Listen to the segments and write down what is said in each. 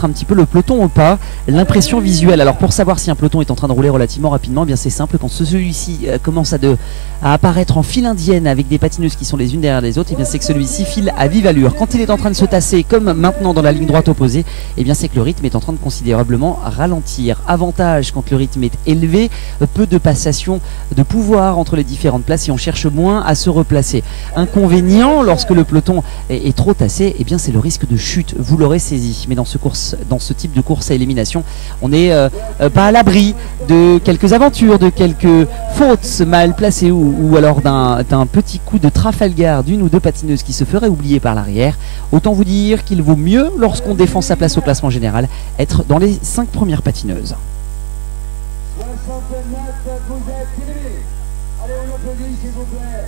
mettre un petit peu le peloton au pas, l'impression visuelle. Alors pour savoir si un peloton est en train de rouler relativement rapidement, eh bien c'est simple, quand celui-ci commence à apparaître en file indienne avec des patineuses qui sont les unes derrière les autres, eh bien c'est que celui-ci file à vive allure. Quand il est en train de se tasser, comme maintenant dans la ligne droite opposée, eh bien c'est que le rythme est en train de considérablement ralentir. Avantage quand le rythme est élevé, peu de passation de pouvoir entre les différentes places et on cherche moins à se replacer. Inconvénient, lorsque le peloton est trop tassé, eh bien c'est le risque de chute, vous l'aurez saisi. Mais dans ce type de course à élimination, on n'est pas à l'abri de quelques aventures, de quelques fautes mal placées ou alors d'un petit coup de Trafalgar d'une ou deux patineuses qui se feraient oublier par l'arrière. Autant vous dire qu'il vaut mieux, lorsqu'on défend sa place au classement général, être dans les 5 premières patineuses. 69, vous êtes éliminé. Allez, on applaudit s'il vous plaît.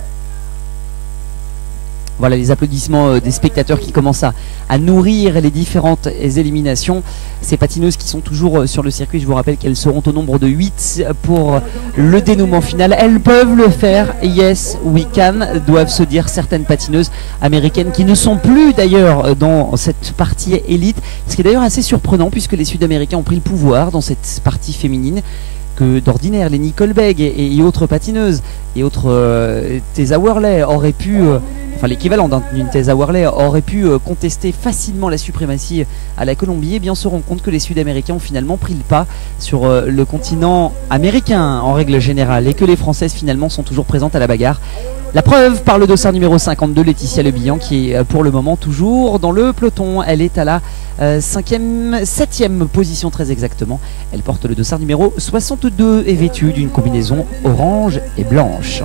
Voilà les applaudissements des spectateurs qui commencent à nourrir les différentes éliminations. Ces patineuses qui sont toujours sur le circuit, je vous rappelle qu'elles seront au nombre de 8 pour le dénouement final. Elles peuvent le faire, yes we can, doivent se dire certaines patineuses américaines qui ne sont plus d'ailleurs dans cette partie élite. Ce qui est d'ailleurs assez surprenant puisque les Sud-Américains ont pris le pouvoir dans cette partie féminine, que d'ordinaire les Nicole Begg et autres patineuses et autres Tessa Worley auraient pu... Enfin, l'équivalent d'une Tessa Worley aurait pu contester facilement la suprématie à la Colombie. Eh bien, on se rend compte que les Sud-Américains ont finalement pris le pas sur le continent américain en règle générale et que les Françaises finalement sont toujours présentes à la bagarre. La preuve par le dossard numéro 52, Laetitia Lebihan, qui est pour le moment toujours dans le peloton. Elle est à la 7e position très exactement. Elle porte le dossard numéro 62 et vêtue d'une combinaison orange et blanche.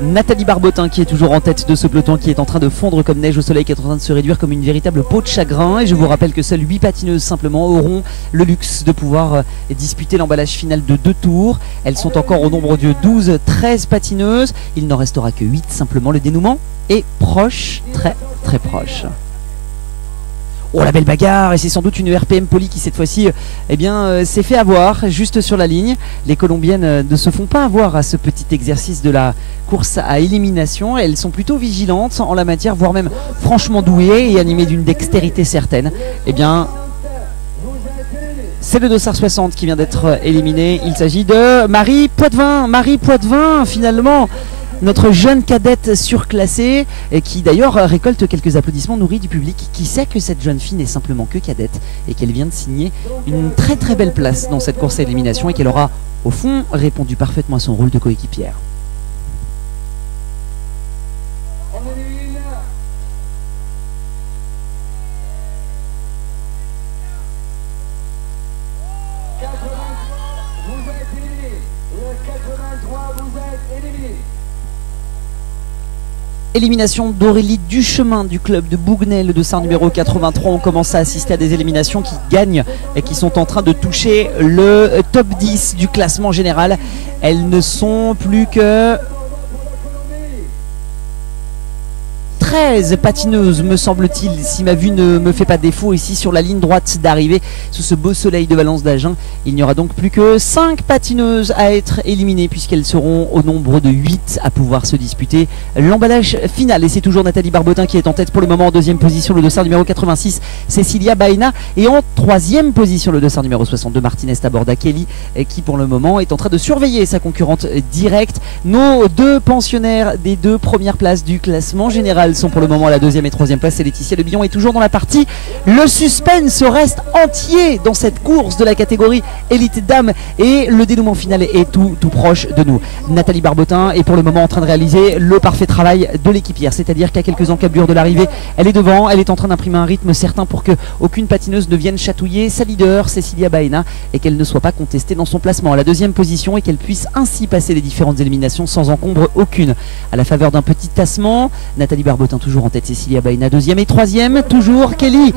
Nathalie Barbotin qui est toujours en tête de ce peloton, qui est en train de fondre comme neige au soleil, qui est en train de se réduire comme une véritable peau de chagrin. Et je vous rappelle que seules 8 patineuses simplement auront le luxe de pouvoir disputer l'emballage final de 2 tours. Elles sont encore au nombre de 12-13 patineuses. Il n'en restera que 8 simplement. Le dénouement est proche, très très proche. Oh la belle bagarre, et c'est sans doute une RPM Poly qui cette fois-ci s'est fait avoir juste sur la ligne. Les Colombiennes ne se font pas avoir à ce petit exercice de la course à élimination. Elles sont plutôt vigilantes en la matière, voire même franchement douées et animées d'une dextérité certaine. Eh bien, c'est le dossard 60 qui vient d'être éliminé. Il s'agit de Marie Poitvin. Marie Poitvin, finalement, notre jeune cadette surclassée, et qui d'ailleurs récolte quelques applaudissements nourris du public, qui sait que cette jeune fille n'est simplement que cadette et qu'elle vient de signer une très très belle place dans cette course à élimination et qu'elle aura au fond répondu parfaitement à son rôle de coéquipière. Élimination d'Aurélie Duchemin du club de Bougnay, le dossard numéro 83. On commence à assister à des éliminations qui gagnent et qui sont en train de toucher le top 10 du classement général. Elles ne sont plus que 13 patineuses, me semble-t-il, si ma vue ne me fait pas défaut, ici sur la ligne droite d'arrivée sous ce beau soleil de Valence d'Agen. Il n'y aura donc plus que 5 patineuses à être éliminées puisqu'elles seront au nombre de 8 à pouvoir se disputer l'emballage final. Et c'est toujours Nathalie Barbotin qui est en tête pour le moment, en 2e position le dossard numéro 86 Cecilia Baena, et en 3e position le dossard numéro 62 Martinez Taborda Kelly, qui pour le moment est en train de surveiller sa concurrente directe. Nos 2 pensionnaires des 2 premières places du classement général sont pour le moment à la 2e et 3e place, et Laetitia Lebihan est toujours dans la partie. Le suspense reste entier dans cette course de la catégorie élite dame et le dénouement final est tout proche de nous. Nathalie Barbotin est pour le moment en train de réaliser le parfait travail de l'équipière, c'est-à-dire qu'à quelques encablures de l'arrivée, elle est devant, elle est en train d'imprimer un rythme certain pour que aucune patineuse ne vienne chatouiller sa leader Cecilia Baena et qu'elle ne soit pas contestée dans son placement à la 2e position et qu'elle puisse ainsi passer les différentes éliminations sans encombre aucune. À la faveur d'un petit tassement, Nathalie Barbotin toujours en tête, Cecilia Baena 2e et 3e, toujours Kelly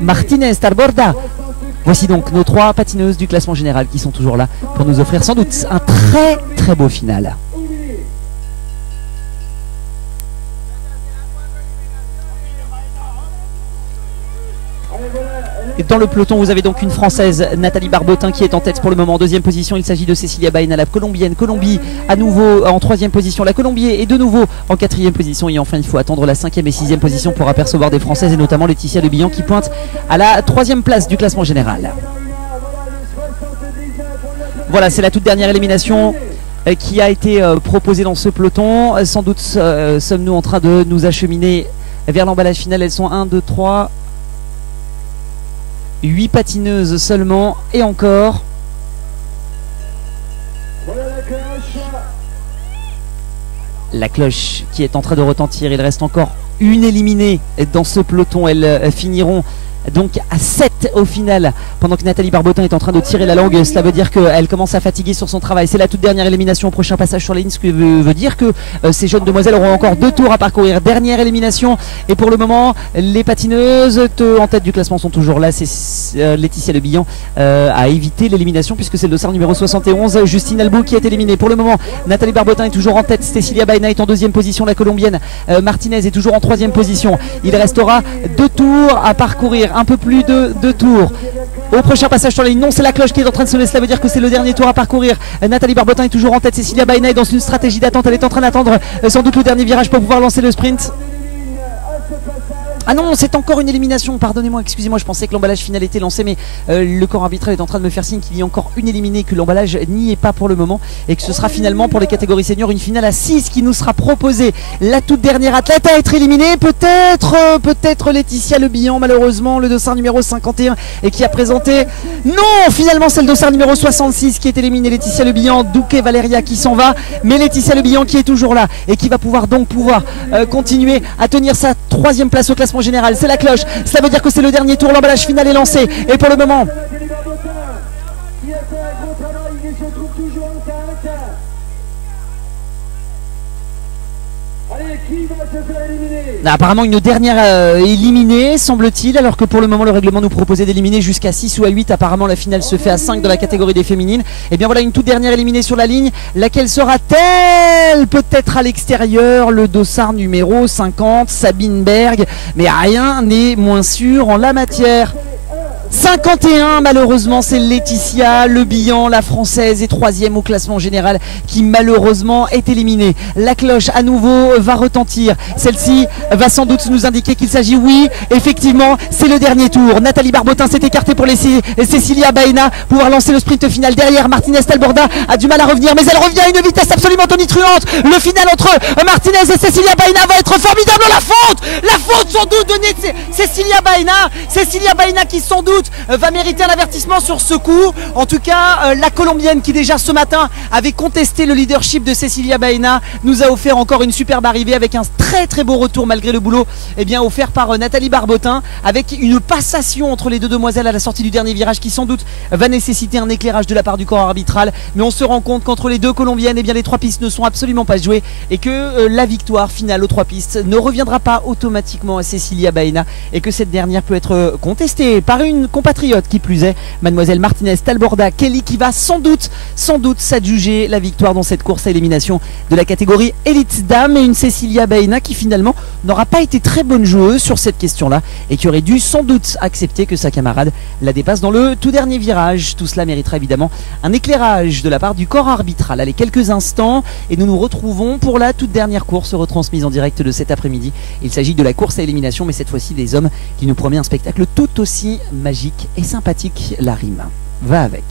Martinez Taborda. Voici donc nos 3 patineuses du classement général qui sont toujours là pour nous offrir sans doute un très très beau final. Et dans le peloton, vous avez donc une Française, Nathalie Barbotin, qui est en tête pour le moment. En deuxième position, il s'agit de Cecilia Baena, la colombienne. Colombie à nouveau en troisième position. La Colombie est de nouveau en quatrième position. Et enfin, il faut attendre la cinquième et sixième position pour apercevoir des Françaises, et notamment Laetitia Lebihan qui pointe à la troisième place du classement général. Voilà, c'est la toute dernière élimination qui a été proposée dans ce peloton. Sans doute sommes-nous en train de nous acheminer vers l'emballage final. Elles sont 1, 2, 3... 8 patineuses seulement, et encore. La cloche qui est en train de retentir. Il reste encore une éliminée dans ce peloton. Elles finiront donc à 7 au final, pendant que Nathalie Barbotin est en train de tirer la langue. Cela veut dire qu'elle commence à fatiguer sur son travail. C'est la toute dernière élimination au prochain passage sur la ligne, ce qui veut dire que ces jeunes demoiselles auront encore 2 tours à parcourir. Dernière élimination, et pour le moment les patineuses en tête du classement sont toujours là. C'est Laetitia Lebihan a évité l'élimination, puisque c'est le dossard numéro 71, Justine Albo, qui est éliminée. Pour le moment, Nathalie Barbotin est toujours en tête. Cecilia Baena est en deuxième position. La colombienne Martinez est toujours en troisième position. Il restera 2 tours à parcourir, un peu plus de 2 tours au prochain passage sur la ligne. Non, c'est la cloche qui est en train de sonner. Cela veut dire que c'est le dernier tour à parcourir. Nathalie Barbotin est toujours en tête. Cecilia Baena est dans une stratégie d'attente. Elle est en train d'attendre sans doute le dernier virage pour pouvoir lancer le sprint. Ah non, c'est encore une élimination, pardonnez-moi, excusez-moi, je pensais que l'emballage final était lancé, mais le corps arbitral est en train de me faire signe qu'il y a encore une éliminée, que l'emballage n'y est pas pour le moment, et que ce sera finalement pour les catégories seniors une finale à 6 qui nous sera proposée. La toute dernière athlète à être éliminée, peut-être Laetitia Lebihan, malheureusement, le dossard numéro 51, et qui a présenté... Non, finalement c'est le dossard numéro 66 qui est éliminé. Laetitia Lebihan, Douquet Valeria qui s'en va, mais Laetitia Lebihan qui est toujours là, et qui va pouvoir continuer à tenir sa troisième place au classement général. C'est la cloche, ça veut dire que c'est le dernier tour, l'emballage final est lancé, et pour le moment apparemment une dernière éliminée, semble-t-il, alors que pour le moment le règlement nous proposait d'éliminer jusqu'à 6 ou à 8. Apparemment la finale se fait à 5 dans la catégorie des féminines. Et bien voilà une toute dernière éliminée sur la ligne. Laquelle sera-t-elle? Peut-être à l'extérieur, le dossard numéro 50, Sabine Berg, mais rien n'est moins sûr en la matière. 51, malheureusement c'est Laetitia Lebihan, la française, et troisième au classement général, qui malheureusement est éliminée. La cloche à nouveau va retentir. Celle-ci va sans doute nous indiquer qu'il s'agit, oui, effectivement, c'est le dernier tour. Nathalie Barbotin s'est écartée pour laisser Cecilia Baena pouvoir lancer le sprint final. Derrière, Martinez Talborda a du mal à revenir, mais elle revient à une vitesse absolument tonitruante. Le final entre Martinez et Cecilia Baena va être formidable. La faute sans doute de Cecilia Baena qui sans doute va mériter un avertissement sur ce coup. En tout cas, la colombienne qui déjà ce matin avait contesté le leadership de Cecilia Baena nous a offert encore une superbe arrivée, avec un très beau retour malgré le boulot offert par Nathalie Barbotin, avec une passation entre les deux demoiselles à la sortie du dernier virage qui sans doute va nécessiter un éclairage de la part du corps arbitral. Mais on se rend compte qu'entre les deux colombiennes, les 3 pistes ne sont absolument pas jouées, et que la victoire finale aux 3 pistes ne reviendra pas automatiquement à Cecilia Baena, et que cette dernière peut être contestée par une compatriote qui plus est, mademoiselle Martinez Talborda Kelly, qui va sans doute s'adjuger la victoire dans cette course à élimination de la catégorie élite dame, et une Cecilia Baena qui finalement n'aura pas été très bonne joueuse sur cette question-là, et qui aurait dû sans doute accepter que sa camarade la dépasse dans le tout dernier virage. Tout cela méritera évidemment un éclairage de la part du corps arbitral. Allez, quelques instants et nous nous retrouvons pour la toute dernière course retransmise en direct de cet après-midi. Il s'agit de la course à élimination, mais cette fois-ci des hommes, qui nous promet un spectacle tout aussi magique et sympathique. La rime va avec.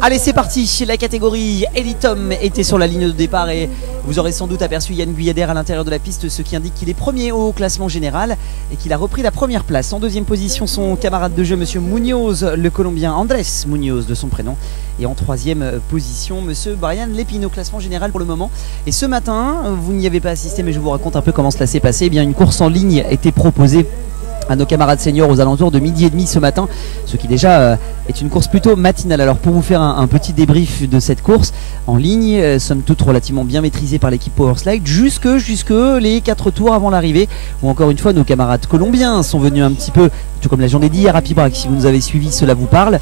Allez, c'est parti. La catégorie Elite Homme était sur la ligne de départ et vous aurez sans doute aperçu Yann Guyader à l'intérieur de la piste, ce qui indique qu'il est premier au classement général et qu'il a repris la première place. En deuxième position, son camarade de jeu, monsieur Munoz, le Colombien Andrés Munoz de son prénom. Et en troisième position, monsieur Brian Lépine au classement général pour le moment. Et ce matin, vous n'y avez pas assisté, mais je vous raconte un peu comment cela s'est passé. Eh bien, une course en ligne était proposée à nos camarades seniors aux alentours de 12h30 ce matin, ce qui déjà est une course plutôt matinale. Alors pour vous faire un petit débrief de cette course en ligne, somme toute relativement bien maîtrisée par l'équipe Powerslide jusque les 4 tours avant l'arrivée, où encore une fois nos camarades colombiens sont venus un petit peu, tout comme la journée d'hier à Pibrac, si vous nous avez suivis, cela vous parle.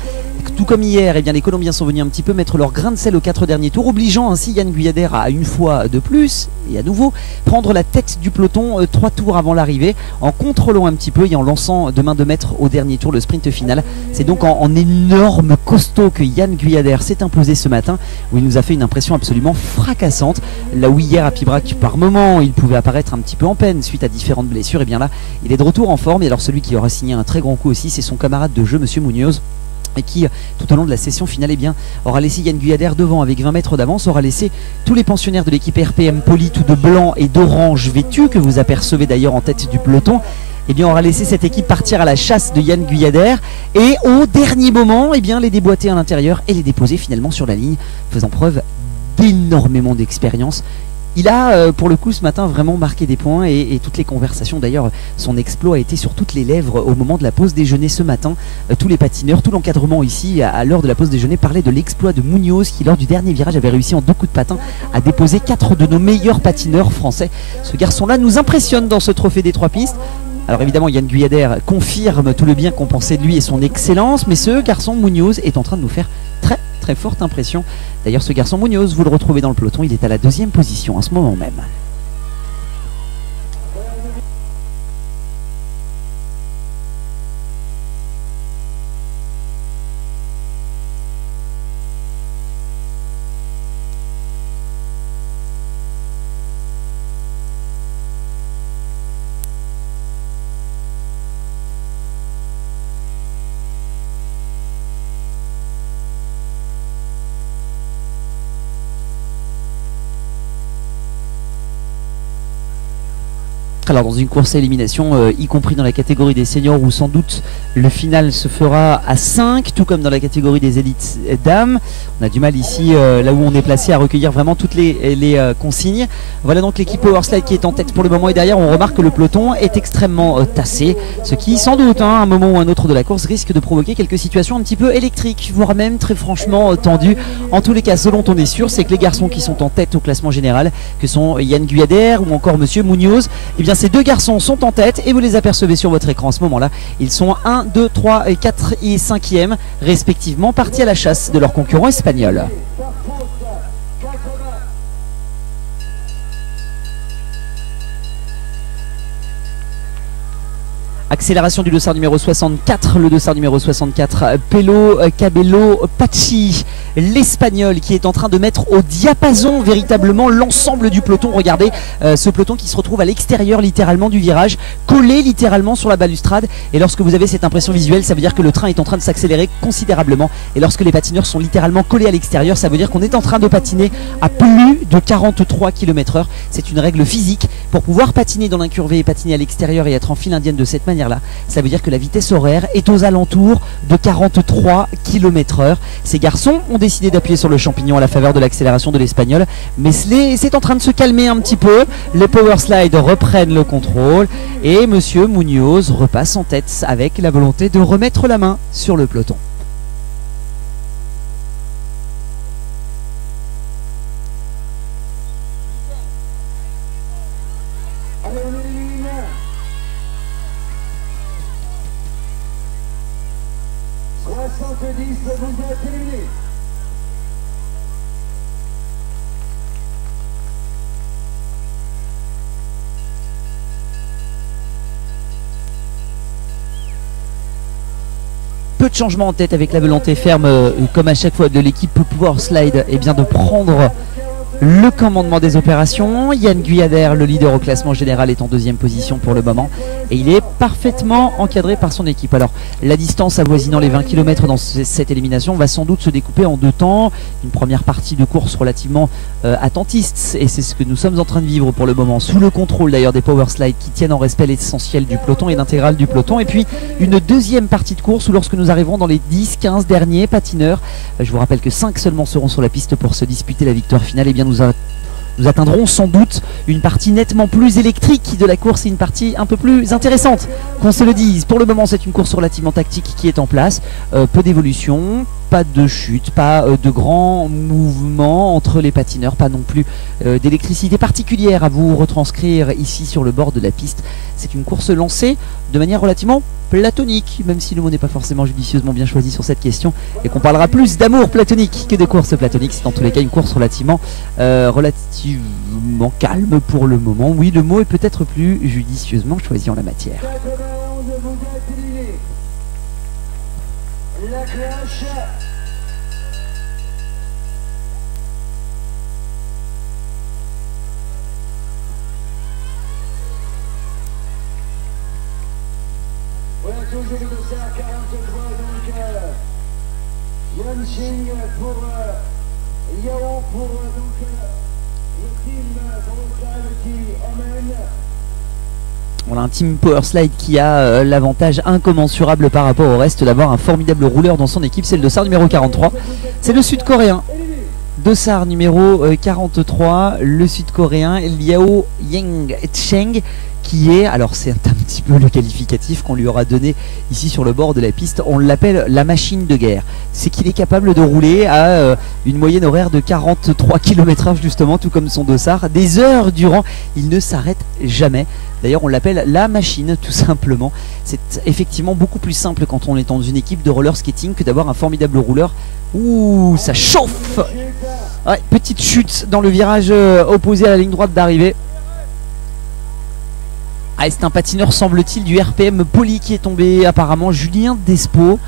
Tout comme hier, eh bien, les Colombiens sont venus un petit peu mettre leur grain de sel aux 4 derniers tours, obligeant ainsi Yann Guyader à une fois de plus, et à nouveau, prendre la tête du peloton 3 tours avant l'arrivée, en contrôlant un petit peu et en lançant de main de maître au dernier tour le sprint final. C'est donc en énorme costaud que Yann Guyader s'est imposé ce matin, où il nous a fait une impression absolument fracassante. Là où hier à Pibrac, par moment, il pouvait apparaître un petit peu en peine suite à différentes blessures, et bien là, il est de retour en forme. Et alors celui qui aura signé un très grand coup aussi, c'est son camarade de jeu, monsieur Munoz, et qui tout au long de la session finale eh bien, aura laissé Yann Guyader devant avec 20 mètres d'avance, aura laissé tous les pensionnaires de l'équipe RPM Poly tout de blanc et d'orange vêtus, que vous apercevez d'ailleurs en tête du peloton, eh bien, aura laissé cette équipe partir à la chasse de Yann Guyader et au dernier moment eh bien, les déboîter à l'intérieur et les déposer finalement sur la ligne, faisant preuve d'énormément d'expérience. Il a pour le coup ce matin vraiment marqué des points et toutes les conversations, d'ailleurs son exploit a été sur toutes les lèvres au moment de la pause déjeuner ce matin. Tous les patineurs, tout l'encadrement ici à l'heure de la pause déjeuner parlait de l'exploit de Munoz qui lors du dernier virage avait réussi en 2 coups de patin à déposer 4 de nos meilleurs patineurs français. Ce garçon-là nous impressionne dans ce trophée des 3 pistes. Alors évidemment Yann Guyader confirme tout le bien qu'on pensait de lui et son excellence, mais ce garçon Munoz est en train de nous faire très forte impression. D'ailleurs ce garçon Munoz, vous le retrouvez dans le peloton, il est à la 2e position à ce moment même. Alors dans une course à élimination, y compris dans la catégorie des seniors où sans doute le final se fera à 5, tout comme dans la catégorie des élites dames. On a du mal ici, là où on est placé, à recueillir vraiment toutes les consignes. Voilà donc l'équipe Powerslide qui est en tête pour le moment, et derrière on remarque que le peloton est extrêmement tassé, ce qui sans doute à un moment ou un autre de la course risque de provoquer quelques situations un petit peu électriques, voire même très franchement tendues. En tous les cas, ce dont on est sûr, c'est que les garçons qui sont en tête au classement général, que sont Yann Guyader ou encore monsieur Munoz, eh bien ces 2 garçons sont en tête et vous les apercevez sur votre écran à ce moment-là. Ils sont 1, 2, 3, 4 et 5e respectivement, partis à la chasse de leurs concurrents espagnols. Accélération du dossard numéro 64, le dossard numéro 64, Pelo Cabello Pachi, l'Espagnol qui est en train de mettre au diapason véritablement l'ensemble du peloton. Regardez ce peloton qui se retrouve à l'extérieur littéralement du virage, collé littéralement sur la balustrade. Et lorsque vous avez cette impression visuelle, ça veut dire que le train est en train de s'accélérer considérablement. Et lorsque les patineurs sont littéralement collés à l'extérieur, ça veut dire qu'on est en train de patiner à plus de 43 km/h. C'est une règle physique. Pour pouvoir patiner dans l'incurvé et patiner à l'extérieur et être en file indienne de cette manière-là, ça veut dire que la vitesse horaire est aux alentours de 43 km/h. Ces garçons ont décidé d'appuyer sur le champignon à la faveur de l'accélération de l'Espagnol, mais c'est en train de se calmer un petit peu. Les Powerslide reprennent le contrôle et monsieur Munoz repasse en tête avec la volonté de remettre la main sur le peloton. Allez, on élimine. vous êtes éliminé. Peu de changements en tête avec la volonté ferme, comme à chaque fois de l'équipe Powerslide, et bien de prendre le commandement des opérations. Yann Guyader, le leader au classement général, est en deuxième position pour le moment. et il est parfaitement encadré par son équipe. Alors la distance avoisinant les 20 km dans cette élimination va sans doute se découper en deux temps. Une première partie de course relativement attentiste, et c'est ce que nous sommes en train de vivre pour le moment, sous le contrôle d'ailleurs des power slides qui tiennent en respect l'essentiel du peloton et l'intégrale du peloton, et puis une deuxième partie de course où lorsque nous arriverons dans les 10-15 derniers patineurs, je vous rappelle que 5 seulement seront sur la piste pour se disputer la victoire finale, et bien nous atteindrons sans doute une partie nettement plus électrique de la course et une partie un peu plus intéressante, qu'on se le dise. Pour le moment, c'est une course relativement tactique qui est en place, peu d'évolution, pas de chute, pas de grands mouvements entre les patineurs, pas non plus d'électricité particulière à vous retranscrire ici sur le bord de la piste. C'est une course lancée de manière relativement platonique, même si le mot n'est pas forcément judicieusement bien choisi sur cette question, et qu'on parlera plus d'amour platonique que de course platonique. C'est dans tous les cas une course relativement calme pour le moment. Oui, le mot est peut-être plus judicieusement choisi en la matière. 91, vous êtes éliminé. La cloche. Voilà toujours le dossard 43, donc Yan Xing pour Yao pour donc le team Powerslide qui emmène. On a un team Powerslide qui a l'avantage incommensurable par rapport au reste d'avoir un formidable rouleur dans son équipe, c'est le dossard numéro 43, c'est le sud-coréen. Dossard numéro 43, le sud-coréen Liao Yang Cheng, qui est, alors c'est un petit peu le qualificatif qu'on lui aura donné ici sur le bord de la piste, on l'appelle la machine de guerre. C'est qu'il est capable de rouler à une moyenne horaire de 43 km/h justement, tout comme son dossard, des heures durant, il ne s'arrête jamais. D'ailleurs on l'appelle la machine tout simplement. C'est effectivement beaucoup plus simple quand on est dans une équipe de roller skating que d'avoir un formidable rouleur. Ouh, ça chauffe. Ouais, petite chute dans le virage opposé à la ligne droite d'arrivée. Ah, c'est un patineur, semble-t-il, du RPM Poly qui est tombé, apparemment Julien Despo.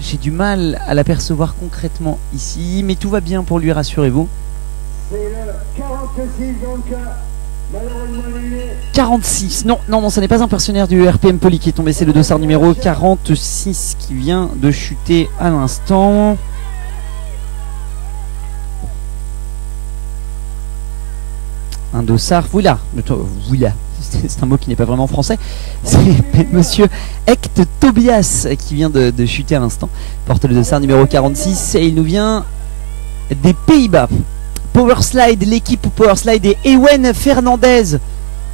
J'ai du mal à l'apercevoir concrètement ici, mais tout va bien pour lui, rassurez-vous. C'est le 46, donc malheureusement éliminé. 46, non, ça n'est pas un pensionnaire du RPM Poly qui est tombé, c'est le dossard numéro 46 qui vient de chuter à l'instant. Un dossard, voilà. C'est un mot qui n'est pas vraiment français. C'est monsieur Ect Tobias qui vient de chuter à l'instant. Porte le dossard numéro 46 et il nous vient des Pays-Bas. Powerslide, l'équipe Powerslide et Ewen Fernandez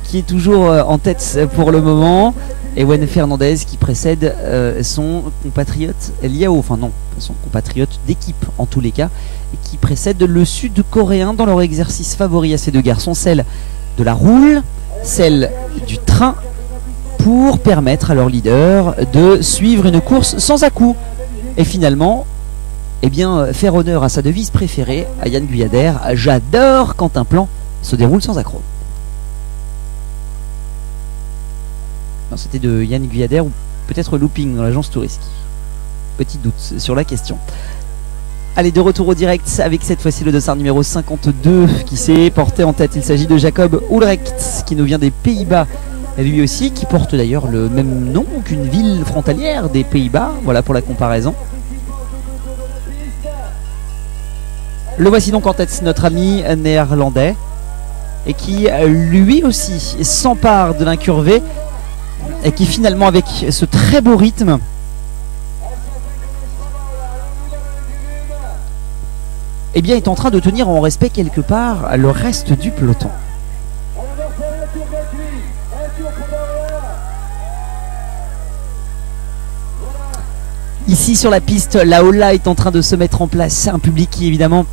qui est toujours en tête pour le moment. Ewen Fernandez qui précède son compatriote Liao, enfin non, son compatriote d'équipe en tous les cas, et qui précède le sud-coréen dans leur exercice favori à ces deux garçons, celle de la roule, celle du train, pour permettre à leur leader de suivre une course sans à-coups et finalement faire honneur à sa devise préférée, à Yann Guyader: j'adore quand un plan se déroule sans accroc. C'était de Yann Guyader ou peut-être Looping dans l'agence touristique, petit doute sur la question. Allez, de retour au direct avec cette fois-ci le dossard numéro 52 qui s'est porté en tête. Il s'agit de Jacob Ulrecht qui nous vient des Pays-Bas, lui aussi, qui porte d'ailleurs le même nom qu'une ville frontalière des Pays-Bas. Voilà pour la comparaison. Le voici donc en tête, notre ami néerlandais, et qui lui aussi s'empare de l'incurvé et qui finalement, avec ce très beau rythme, est en train de tenir en respect quelque part le reste du peloton. Ici sur la piste, la Ola est en train de se mettre en place. Un public qui évidemment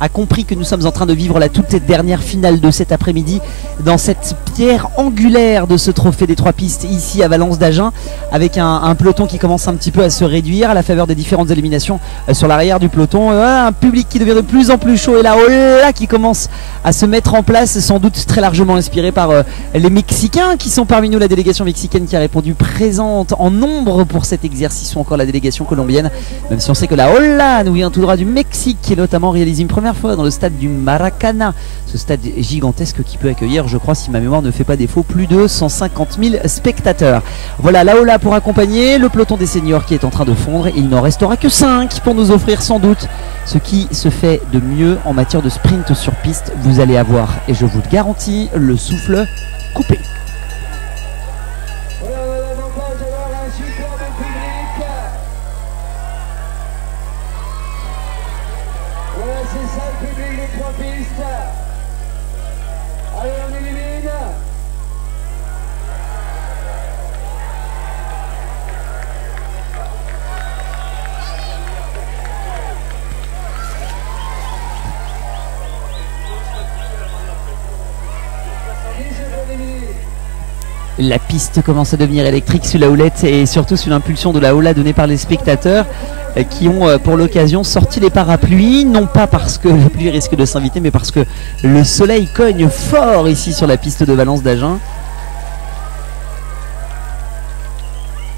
a compris que nous sommes en train de vivre la toute dernière finale de cet après-midi dans cette pierre angulaire de ce trophée des trois pistes ici à Valence d'Agen, avec un peloton qui commence un petit peu à se réduire à la faveur des différentes éliminations sur l'arrière du peloton. Un public qui devient de plus en plus chaud et la Ola qui commence à se mettre en place, sans doute très largement inspiré par les Mexicains qui sont parmi nous, la délégation mexicaine qui a répondu présente en nombre pour cet exercice, ou encore la délégation colombienne, même si on sait que la Ola nous vient tout droit du Mexique et notamment réalise une première première fois dans le stade du Maracana, ce stade gigantesque qui peut accueillir, je crois, si ma mémoire ne fait pas défaut, plus de 150 000 spectateurs. Voilà, Laola pour accompagner le peloton des seniors qui est en train de fondre. Il n'en restera que 5 pour nous offrir sans doute ce qui se fait de mieux en matière de sprint sur piste. Vous allez avoir, et je vous le garantis, le souffle coupé. Voilà, c'est ça le public des 3 pistes. Allez, on élimine. La piste commence à devenir électrique sous la houlette et surtout sous l'impulsion de la hola donnée par les spectateurs qui ont pour l'occasion sorti les parapluies, non pas parce que la pluie risque de s'inviter, mais parce que le soleil cogne fort ici sur la piste de Valence d'Agen.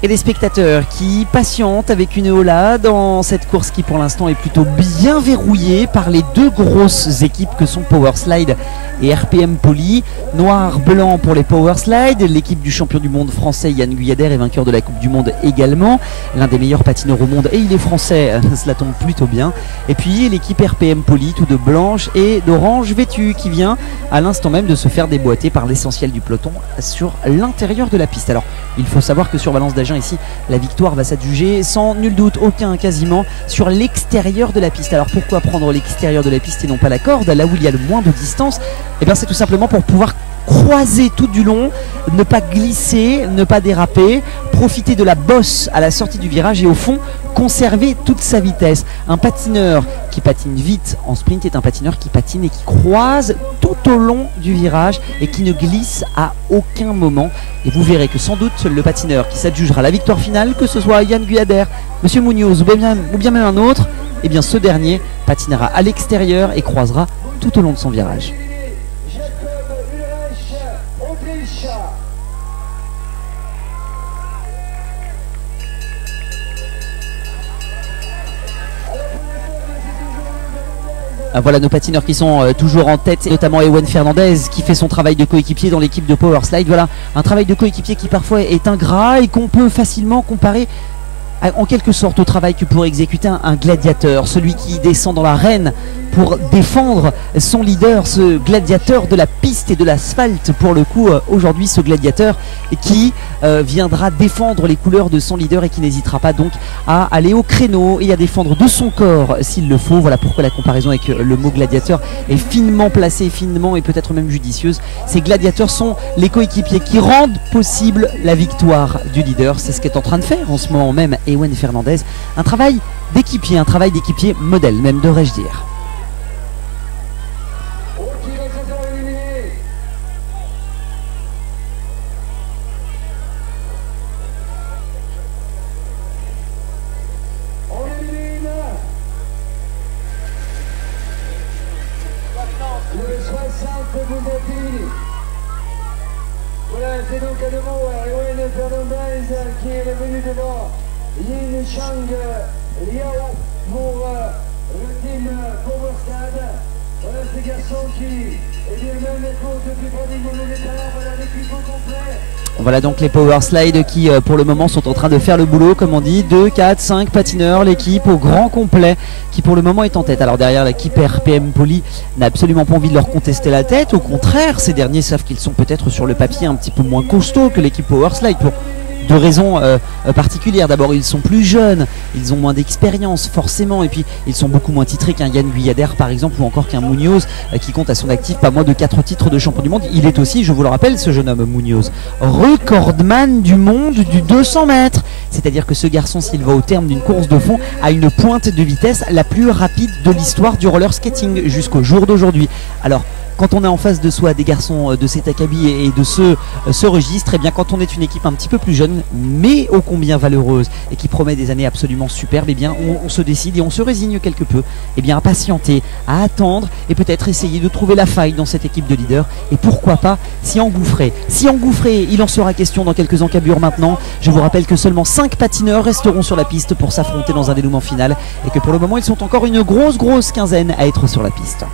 Et les spectateurs qui patientent avec une hola dans cette course qui pour l'instant est plutôt bien verrouillée par les 2 grosses équipes que sont Powerslide et RPM Poly. Noir-blanc pour les Powerslide, l'équipe du champion du monde français Yann Guyader est vainqueur de la Coupe du Monde également, l'un des meilleurs patineurs au monde et il est français, cela tombe plutôt bien. Et puis l'équipe RPM Poly, tout de blanche et d'orange vêtue, qui vient à l'instant même de se faire déboîter par l'essentiel du peloton sur l'intérieur de la piste. Alors il faut savoir que sur Valence d'Agen ici, la victoire va s'adjuger sans nul doute aucun quasiment sur l'extérieur de la piste. Alors pourquoi prendre l'extérieur de la piste et non pas la corde, là où il y a le moins de distance? Et bien c'est tout simplement pour pouvoir croiser tout du long, ne pas glisser, ne pas déraper, profiter de la bosse à la sortie du virage et au fond conserver toute sa vitesse. Un patineur qui patine vite en sprint est un patineur qui patine et qui croise tout au long du virage et qui ne glisse à aucun moment. Et vous verrez que sans doute le patineur qui s'adjugera la victoire finale, que ce soit Yann Guyader, Monsieur Munoz ou bien même un autre, et bien ce dernier patinera à l'extérieur et croisera tout au long de son virage. Voilà nos patineurs qui sont toujours en tête, notamment Ewen Fernandez qui fait son travail de coéquipier dans l'équipe de Powerslide. Voilà un travail de coéquipier qui parfois est ingrat et qu'on peut facilement comparer en quelque sorte au travail que pourrait exécuter un gladiateur, celui qui descend dans l'arène pour défendre son leader, ce gladiateur de la piste et de l'asphalte pour le coup aujourd'hui, ce gladiateur qui viendra défendre les couleurs de son leader et qui n'hésitera pas donc à aller au créneau et à défendre de son corps s'il le faut. Voilà pourquoi la comparaison avec le mot gladiateur est finement placée, finement et peut-être même judicieuse. Ces gladiateurs sont les coéquipiers qui rendent possible la victoire du leader. C'est ce qu'est en train de faire en ce moment même Ewen Fernandez. Un travail d'équipier modèle même, devrais-je dire. Le 60 vous a dit. Voilà, c'est donc à nouveau Ewen Fernandez qui est revenu devant Yin Chang Liao pour le team Powerslide. Voilà ces garçons qui, eh bien, même les courses depuis pratiquement le départ, voilà l'équipe au complet. Voilà donc les Powerslide qui pour le moment sont en train de faire le boulot, comme on dit, 2, 4, 5 patineurs, l'équipe au grand complet qui pour le moment est en tête. Alors derrière, l'équipe RPM Poly n'a absolument pas envie de leur contester la tête, au contraire, ces derniers savent qu'ils sont peut-être sur le papier un petit peu moins costauds que l'équipe Powerslide pour 2 raisons particulières. D'abord, ils sont plus jeunes, ils ont moins d'expérience forcément, et puis ils sont beaucoup moins titrés qu'un Yann Guyader par exemple, ou encore qu'un Munoz qui compte à son actif pas moins de 4 titres de champion du monde. Il est aussi, je vous le rappelle, ce jeune homme Munoz, recordman du monde du 200 mètres. C'est-à-dire que ce garçon, s'il va au terme d'une course de fond, a une pointe de vitesse la plus rapide de l'histoire du roller skating jusqu'au jour d'aujourd'hui. Alors quand on a en face de soi des garçons de cet acabit et de ce registre, et bien quand on est une équipe un petit peu plus jeune, mais ô combien valeureuse et qui promet des années absolument superbes, et bien on se décide et on se résigne quelque peu et bien à patienter, à attendre et peut-être essayer de trouver la faille dans cette équipe de leaders et pourquoi pas s'y engouffrer. S'y engouffrer, il en sera question dans quelques encablures maintenant. Je vous rappelle que seulement 5 patineurs resteront sur la piste pour s'affronter dans un dénouement final et que pour le moment ils sont encore une grosse quinzaine à être sur la piste.